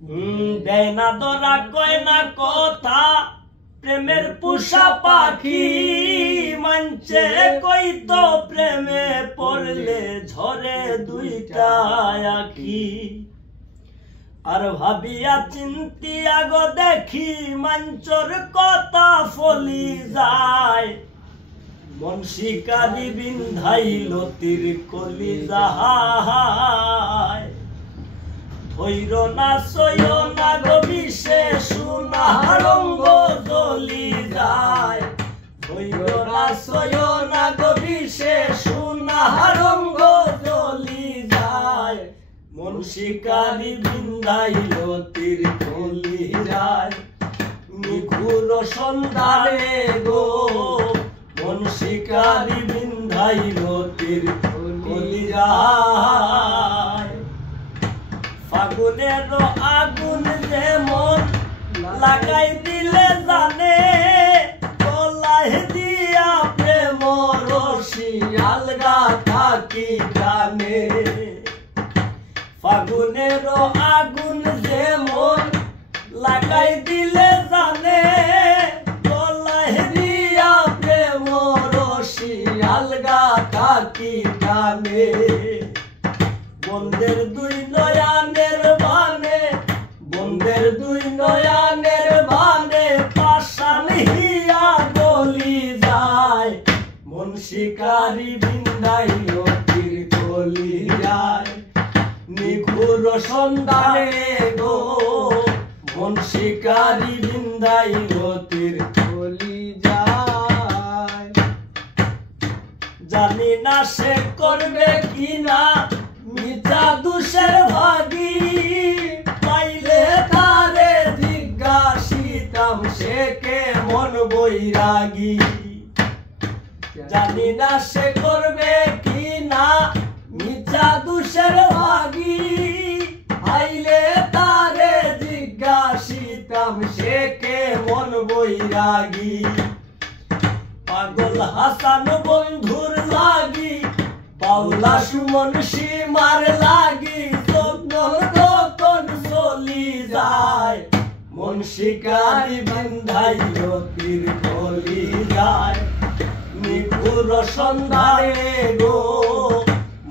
দেয় না ধরা কয় না কথা প্রেমের পোষা পাখি মানছে কইতো প্রেমে পড়লে ঝরে দুইটা আখি আর ভাবিয়া চিন্তিয়া গো দেখি মঞ্চর কথা ফলি যায় মন শিকারি বিন্ধাইল তীর কলি যাহায় ধৈর না সয় না গো বিশেষ সুনারঙ্গ জ্বলি যায় ধৈর না সয় না গো বিশেষ সুনারঙ্গ জ্বলি যায় মন শিকারি বিন্ধাইল তীর কলি যায় নিঘুর সন্ধানে গো মন শিকারি বিন্ধাইল তীর কলি যায় ফাগুনের আগুন যেমন লাগাই দিলে জানে গলায় দিয়া প্রেম রশি আলগা থাকি জানে ফাগুনের আগুন যেমন লাগাই দিলে জানে গলায় দিয়া প্রেম রশি আলগা থাকি জানে বন্ধের দুই নয়নের বানে বন্ধের দুই নয়নের বানে পাশান হিয়া গলি যায় মন শিকারি বিন্ধাইল তীর কলি যায় নিঘুর সন্ধানে গো মন শিকারি বিন্ধাইল তীর কলি যায় জানি না সে করবে কিনা মিথ্যা দুষের ভাগী পাইলে তারে জিজ্ঞাসিতাম সে কেমন বৈরাগী জানি না সে করবে কি না মিথ্যা দুষের ভাগী পাইলে তারে জিজ্ঞাসিতাম সে কেমন বৈরাগী পাগল হাসান বন্ধুর লাগি বাউলা সুমন সীমার লাগি তখন চলি যায় মন শিকারি বিন্ধাইল তীর কলি যায় নিঘুর সন্ধানে গো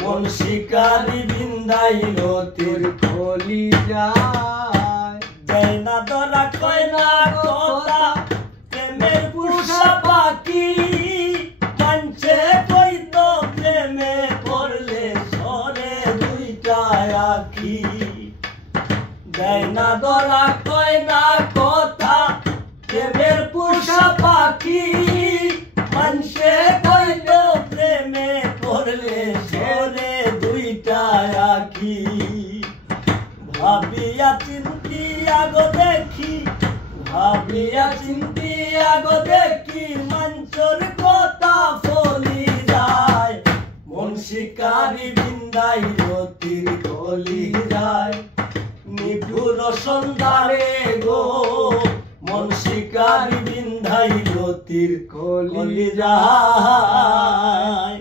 মন শিকারি বিন্ধাইল তীর কলি যায় দেয় না ধরা কয় না কথা প্রেমের পোষা পাখি মানছে কইতো প্রেমে পড়লে ঝরে দুইটা আখি দেয় না ধরা কয় না কথা প্রেমের পোষা পাখি মানছে কইতো প্রেমে পড়লে ঝরে দুইটা আখি ভাবিয়া চিন্তিয়া গো দেখি ভাবিয়া চিন্তিয়া গো দেখি মঞ্চর কথা ফলি যায় মন শিকারি বিন্ধাইল তীর কলি যায় নিঘুর সন্ধানে গো মন শিকারি বিন্ধাইল তীর কলি যায়।